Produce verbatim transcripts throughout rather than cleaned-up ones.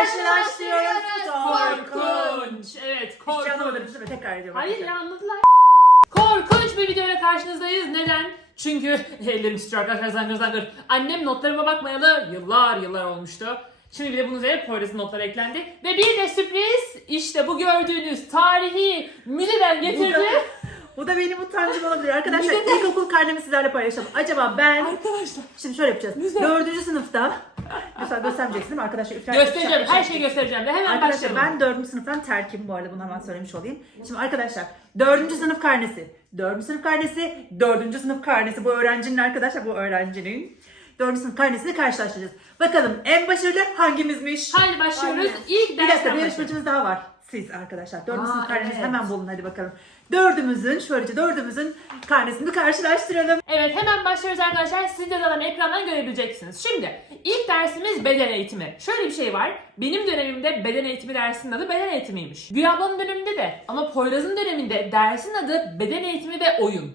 karşılaştırıyoruz. Korkunç. Evet, Hiç anlamadım. korkunç. Bir sefer tekrar ediyorum. Hayır ya, anladılar. Korkunç bir videoyla karşınızdayız. Neden? Çünkü ellerim titriyor arkadaşlar, zangır zangır. Annem notlarıma bakmayalı yıllar yıllar olmuştu. Şimdi bir de bunun üzerine Poyraz'ın notları eklendi. Ve bir de sürpriz, işte bu gördüğünüz tarihi müzeden getirdi. Bu da benim utancım olabilir. Arkadaşlar Müzeden- ilkokul karnemi sizlerle paylaşalım. Acaba ben... Arkadaşlar. Şimdi şöyle yapacağız. Müze- Dördüncü sınıfta... Lütfen göstermeyeceksin değil mi arkadaşlar? Üfler, Göstereceğim, üfler- her şeyi göstereceğim ve hemen Arkadaşlar başlayalım. ben dördüncü sınıftan terkim bu arada, bunu hemen söylemiş olayım. Şimdi arkadaşlar dördüncü sınıf karnesi, dördüncü sınıf karnesi, dördüncü sınıf karnesi, bu öğrencinin arkadaşlar, bu öğrencinin dördüncü sınıf karnesini karşılaştıracağız. Bakalım en başarılı hangimizmiş? Haydi başlıyoruz. Aynen. İlk Bir dakika, dersten bir başlayalım. yarışmacımız daha var. Siz arkadaşlar. Dördüncü Aa, sınıf karnenizi evet. hemen bulun hadi bakalım. Dördümüzün, şöylece dördümüzün karnesini karşılaştıralım. Evet, hemen başlıyoruz arkadaşlar. Siz de zaten ekrandan görebileceksiniz. Şimdi ilk dersimiz beden eğitimi. Şöyle bir şey var. Benim dönemimde beden eğitimi dersinin adı beden eğitimiymiş. Gül ablanın döneminde de, ama Poyraz'ın döneminde dersin adı beden eğitimi ve oyun.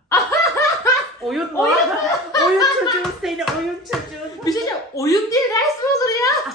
Oyun mu? Oyun, oyun çocuğu seni, oyun çocuğu. Bir şey diyeceğim. Oyun diye ders mi olur ya?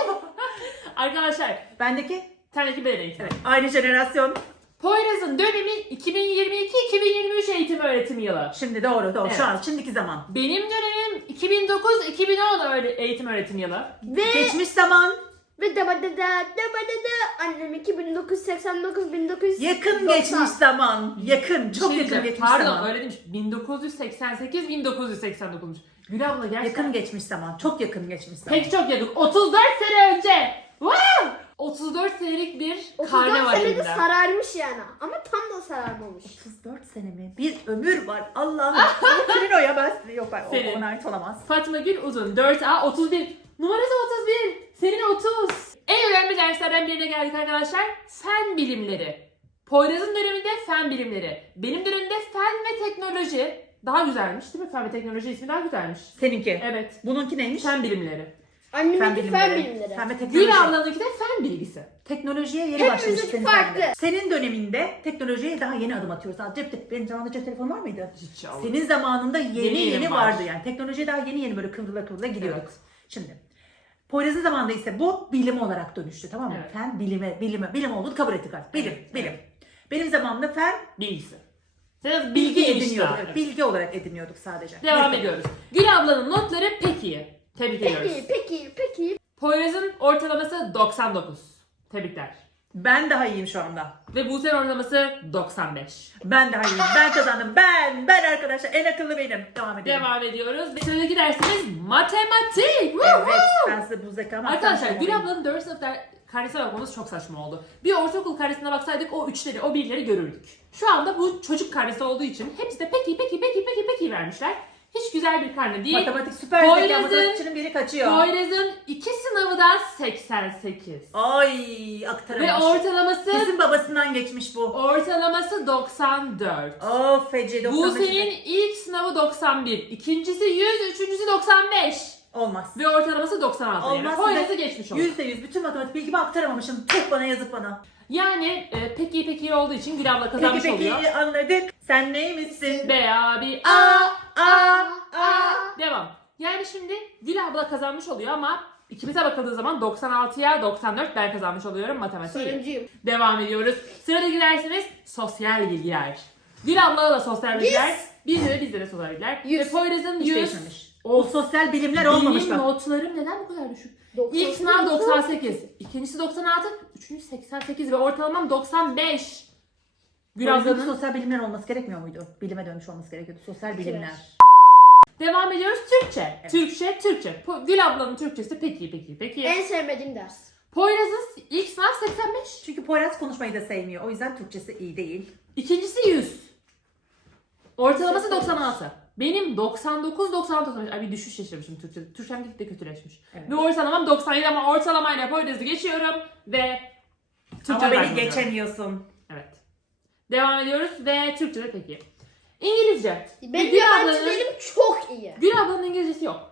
Arkadaşlar, Bendeki? tendeki beden eğitimi. Evet, aynı jenerasyon. Poyraz'ın dönemi iki bin yirmi iki iki bin yirmi üç eğitim öğretim yılı. Şimdi doğru, doğru. Evet. Şu an, şimdiki zaman. Benim dönemim iki bin dokuz iki bin on öyle eğitim öğretim yılı. Ve Geçmiş zaman. ve da da da da da annem iki bin dokuz yüz seksen dokuz bin dokuz yüz Yakın doksan. geçmiş zaman. Yakın, çok Bir şey yakın diyeceğim. geçmiş Pardon, zaman. öyle demiş. bin dokuz yüz seksen sekiz bin dokuz yüz seksen dokuzmuş. Gül abla gerçekten. Yakın geçmiş zaman. Çok yakın geçmiş zaman. Pek çok yakın. otuz dört sene önce. Wow! otuz dört senelik bir karne otuz dört var senede elimde. sararmış yani. Ama tam da sararmamış. otuz dört sene mi? Bir ömür var. Allah'ım. Kimin o ya? Ben size yok. Ben, Senin. o, ona ait olamaz. Fatma Gül Uzun. dört A otuz bir. Numarası otuz bir. Senin otuz. En önemli derslerden birine geldik arkadaşlar. Fen bilimleri. Poyraz'ın döneminde fen bilimleri. Benim dönemimde fen ve teknoloji. Daha güzelmiş değil mi? Fen ve teknoloji ismi daha güzelmiş. Seninki. Evet. Bununki neymiş? Fen bilimleri. Anneminki fen bilimleri. Fen ve teknoloji. Gül ablanınki de fen bilgisi. Teknolojiye yeni Hepimizinki başlamış senin farklı. döneminde. Senin döneminde teknolojiye daha yeni adım atıyoruz. Daha cep te- benim zamanımda cep telefonu var mıydı? Hiç aldım. Senin zamanında yeni Yeni yeni, yeni var. vardı yani. Teknolojiye daha yeni yeni böyle kıvrıla kıvrıla gidiyorduk. Evet. Şimdi Poyraz'ın zamanında ise bu bilim olarak dönüştü, tamam mı? Evet. Fen bilime, bilime, bilim olduğunu kabul ettik artık. Bilim, Evet, bilim. evet. Benim zamanımda fen Bilgisi. Sen bilgi bilgi ediniyorduk. işte. Evet, bilgi olarak ediniyorduk sadece. Devam Neyse. ediyoruz. Gül ablanın notları pek iyi. Tebrik ediyoruz. Peki, peki, peki. Poyraz'ın ortalaması doksan dokuz. Tebrikler. Ben daha iyiyim şu anda. Ve Buse'nin ortalaması doksan beş. Ben daha iyiyim. Ben kazandım. Ben, ben arkadaşlar en akıllı benim. Devam edelim. Devam ediyoruz. Ve sıradaki dersimiz matematik. Evet, Woohoo! ben size bu zekamı... Arkadaşlar Gül ablanın dördüncü sınıf der- karesine bakmamız çok saçma oldu. Bir ortaokul karesine baksaydık o üçleri, o birleri görürdük. Şu anda bu çocuk karesi olduğu için hepsi de peki peki peki peki peki vermişler. Hiç güzel bir karne değil. Matematik süper zeka. Poyraz'ın- Matematikçinin biri kaçıyor. Poyraz'ın iki sınavı da seksen sekiz. Ay, aktarılmış. Ve ortalaması Kesin babasından geçmiş bu. ortalaması doksan dört. Of feci. doksan beş. Buse'nin ilk sınavı doksan bir, ikincisi yüz, üçüncüsü doksan beş. Olmaz. Ve ortalaması doksan altı. Yani Olmaz. Poyraz'ı geçmiş oldu. Yüzde yüz bütün matematik bilgimi aktaramamışım. Tüh bana, yazık bana. Yani e, pek iyi pek iyi olduğu için Gül abla kazanmış Peki peki oluyor. anladık. Sen neymişsin? Be abi A, a a, a a. Devam. Yani şimdi Gül abla kazanmış oluyor ama ikimize bakıldığı zaman doksan altıya doksan dört ben kazanmış oluyorum matematiği. Sonuncuyum. Devam ediyoruz. Sıradaki dersimiz sosyal bilgiler. Gül abla da sosyal bilgiler. Bizde de bizde de sosyal bilgiler. Yüz. Ve Poyraz'ın Hiç yüz. değişmemiş. O sosyal bilimler olmamış Benim bak. notlarım neden bu kadar düşük? doksan İlk sınav dokuz. doksan sekiz, ikincisi doksan altı, üçüncüsü seksen sekiz ve ortalamam doksan beş. Gül Poyraz'ın ablanın. sosyal bilimler olması gerekmiyor muydu? Bilime dönmüş olması gerekiyordu. Sosyal bilimler. Devam ediyoruz Türkçe. Evet. Türkçe, Türkçe. Po- Gül ablanın Türkçesi pek iyi, pek iyi, pek iyi. En sevmediğim ders. Poyraz'ın ilk sınav seksen beş. Çünkü Poyraz konuşmayı da sevmiyor. O yüzden Türkçesi iyi değil. İkincisi yüz. Ortalaması doksan altı. Benim doksan dokuz doksan altı. Ay bir düşüş yaşamışım Türkçe. Türkçem gitgide kötüleşmiş. Evet. Ve ortalamam doksan yedi ama ortalamayla Poyraz'ı geçiyorum ve Türkçe Ama beni ben kazanıyorum. geçemiyorsun. Evet. Devam ediyoruz ve Türkçe'de peki. İngilizce. Ve Benim Gül yabancı ablanın, dilim çok iyi. Gül ablanın İngilizcesi yok.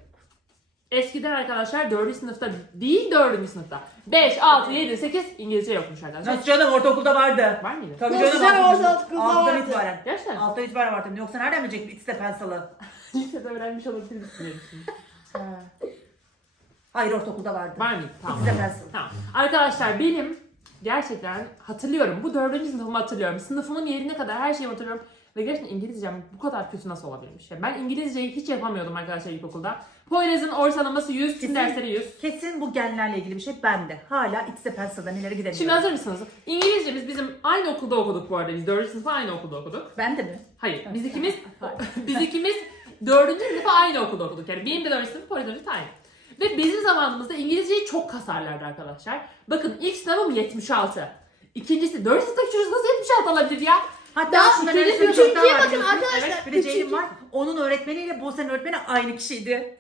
Eskiden arkadaşlar dördüncü sınıfta değil dördüncü sınıfta. beş, altı, yedi, sekiz İngilizce yokmuş arkadaşlar. Nasıl canım, ortaokulda vardı. Var mıydı? Tabii Nasıl canım. canım, altıdan- ortaokulda altıdan vardı. itibaren. Gerçekten. Altta itibaren vardı. Yoksa nereden bilecek? It's de pencil'ı. Lisede öğrenmiş olabilir misin? Hayır, ortaokulda vardı. Var mıydı? Tamam. İkisi de pencil. Tamam. Arkadaşlar benim gerçekten hatırlıyorum. Bu dördüncü sınıfımı hatırlıyorum. Sınıfımın yerine kadar her şeyi hatırlıyorum. Ve gerçekten İngilizcem bu kadar kötü nasıl olabilmiş? Yani ben İngilizceyi hiç yapamıyordum arkadaşlar ilkokulda. Poyraz'ın ortalaması yüz, tüm Kesin- dersleri yüz. Kesin bu genlerle ilgili bir şey. Ben de. Hala ikisi de pencil'dan ileri gidemiyorum. Şimdi hazır mısınız? İngilizcemiz bizim aynı okulda okuduk bu arada. Biz dördüncü sınıfı aynı okulda okuduk. Ben de mi? Hayır, biz ikimiz biz ikimiz dördüncü sınıfı aynı okulda okuduk. Yani benim de dördüncü sınıf, Poyraz'ın da aynı. Ve bizim zamanımızda İngilizceyi çok kasarlardı arkadaşlar. Bakın ilk sınavım yetmiş altı. İkincisi, dördüncü sınıftaki çocuk nasıl yetmiş altı alabilir ya? Hatta Daha şunların üçüncü- arasında çok daha üçüncüye var bakın biliyorsunuz. arkadaşlar. Evet, bir de Ceylin Üçüncü- var. Onun öğretmeniyle Buse'nin öğretmeni aynı kişiydi.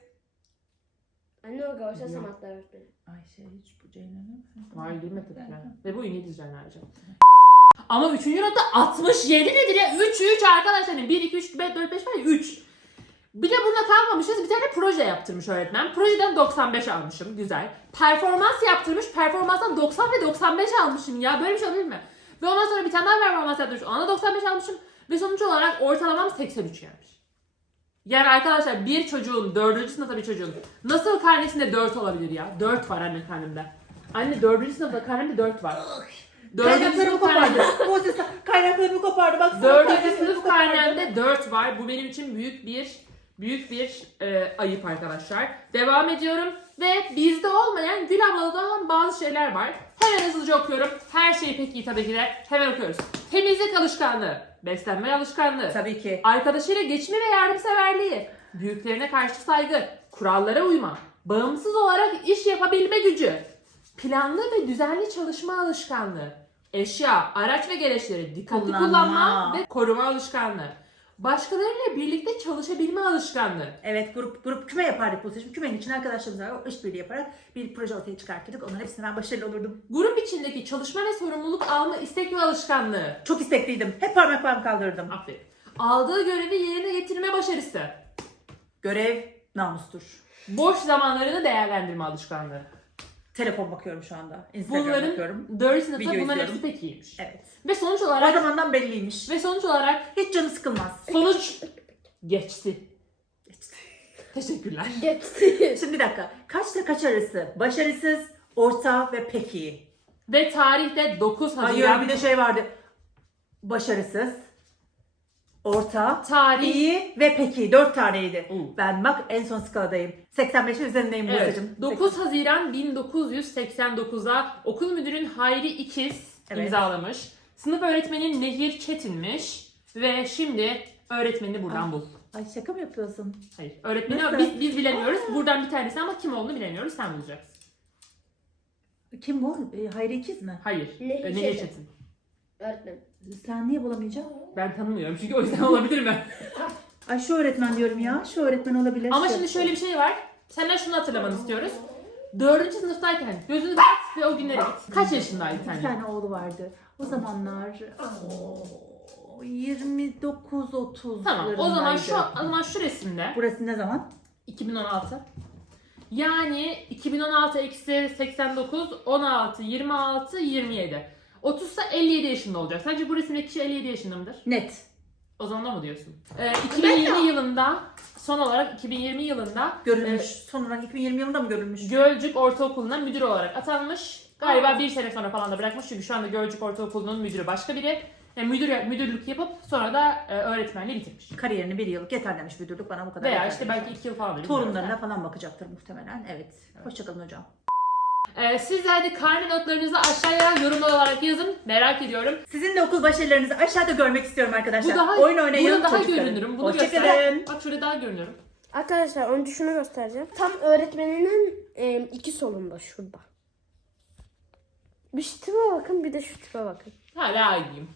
Anne o görsel sanatlar öğretmeni. Ayşe hiç bu Ceylin'in. Var girme tabii ya. Ve bu İngilizce'den ayrıca. Ama üçüncü notta altmış yedi nedir ya? üç, üç arkadaşlar. bir, iki, üç, dört, beş var ya üç. Bir de bununla kalmamışız. Bir tane proje yaptırmış öğretmen. Projeden doksan beş almışım. Güzel. Performans yaptırmış. Performanstan doksan ve doksan beş almışım ya. Böyle bir şey olabilir mi? Ve ondan sonra bir tane daha performans yaptırmış. Ona da doksan beş almışım. Ve sonuç olarak ortalamam seksen üç gelmiş. Yani arkadaşlar bir çocuğun, dördüncü sınıfta bir çocuğun nasıl karnesinde dört olabilir ya? dört var anne karnemde. Anne dördüncü sınıfta karnemde dört var. Dördüncü Kaynaklarımı sınıf kopardı. karnemde, Buse kaynaklarımı kopardı. Bak dördüncü sınıf karnemde dört var. Bu benim için büyük bir büyük bir e, ayıp arkadaşlar. Devam ediyorum ve bizde olmayan Gül ablada olan bazı şeyler var. Hemen hızlıca okuyorum. Her şey pek iyi tabii ki de. Hemen okuyoruz. Temizlik alışkanlığı, beslenme alışkanlığı, Tabii ki. arkadaşıyla geçimi ve yardımseverliği, büyüklerine karşı saygı, kurallara uyma, bağımsız olarak iş yapabilme gücü, planlı ve düzenli çalışma alışkanlığı, eşya, araç ve gereçleri dikkatli Kullanma. kullanma ve koruma alışkanlığı, başkalarıyla birlikte çalışabilme alışkanlığı. Evet, grup grup küme yapardık bu seçim. Kümenin için arkadaşlarımızla işbirliği yaparak bir proje ortaya çıkartırdık. Onların hepsine ben başarılı olurdum. Grup içindeki çalışma ve sorumluluk alma istek ve alışkanlığı. Çok istekliydim. Hep parmak parmak kaldırırdım. Aferin. Aldığı görevi yerine getirme başarısı. Görev namustur. Boş zamanlarını değerlendirme alışkanlığı. Telefon bakıyorum şu anda. Instagram Bunların bakıyorum. dördüncü sınıfta Video bunların izliyorum. hepsi pek iyiymiş. Evet. Ve sonuç O olarak zamandan belliymiş. ve sonuç olarak Hiç canı sıkılmaz. sonuç geçti. Teşekkürler. Geçti. Şimdi bir dakika. Kaçla kaç arası? Başarısız, orta ve pek iyi. Ve tarihte dokuz Haziran Hayır, bir de şey vardı. Başarısız, orta, tarih iyi ve pek iyi. Dört taneydi. Oo. Ben bak en son skaladayım. seksen beşin üzerindeyim Evet. Buse'cim. dokuz Haziran bin dokuz yüz seksen dokuzda okul müdürün Hayri İkiz Evet. imzalamış. Sınıf öğretmenin Nehir Çetin'miş ve şimdi öğretmenini buradan Ah. bul. Ay şaka mı yapıyorsun? Hayır. Öğretmeni Nasıl? biz, biz bilemiyoruz. Buradan bir tanesi ama kim olduğunu bilemiyoruz. Sen bulacaksın. Kim bu? E, Hayri İkiz mi? Hayır. Nehir Nehir, Nehir Çetin. Çetin. Öğretmen. Sen niye bulamayacaksın? Ben tanımıyorum çünkü o yüzden olabilir mi? Ay şu öğretmen diyorum ya. Şu öğretmen olabilir. Ama Şu- şimdi şöyle bir şey var. Senden şunu hatırlamanı istiyoruz. Dördüncü sınıftayken gözünü kapat ve o günlere git. Kaç yaşındaydı Bir sen? tane oğlu vardı. O zamanlar o, yirmi dokuz otuz. Tamam. O zaman şu o zaman şu resimde Burası ne zaman? iki bin on altı. Yani iki bin on altı eksi seksen dokuz, on altı, yirmi altı, yirmi yedi. otuzsa elli yedi yaşında olacak. Sence bu resimdeki kişi elli yedi yaşında mıdır? Net. O zaman da mı diyorsun? Ee, iki bin yirmi yılında son olarak iki bin yirmi yılında Görülmüş. e, Son olarak iki bin yirmi yılında mı görülmüş? Gölcük Ortaokulu'na müdür olarak atanmış. Galiba bir sene sonra falan da bırakmış çünkü şu anda Gölcük Ortaokulu'nun müdürü başka biri. Yani müdür, müdürlük yapıp sonra da e, öğretmenliği bitirmiş. Kariyerini bir yıllık yeter demiş müdürlük bana bu kadar. Veya yeter işte demiş. belki iki yıl falan. da Torunlarına bilmiyorum. falan bakacaktır muhtemelen. Evet. Hoşçakalın hocam. Ee, siz de hadi karne notlarınızı aşağıya yorumlar olarak yazın. Merak ediyorum. Sizin de okul başarılarınızı aşağıda görmek istiyorum arkadaşlar. Bu daha, Oyun oynayın. burada daha çocuklarım. görünürüm. Bunu Hoşçakalın. göster. Bak şurada daha görünürüm. Arkadaşlar önce şunu göstereceğim. Tam öğretmeninin e, iki solunda şurada. Bir şu tipe bakın bir de şu tipe bakın. Hala iyiyim.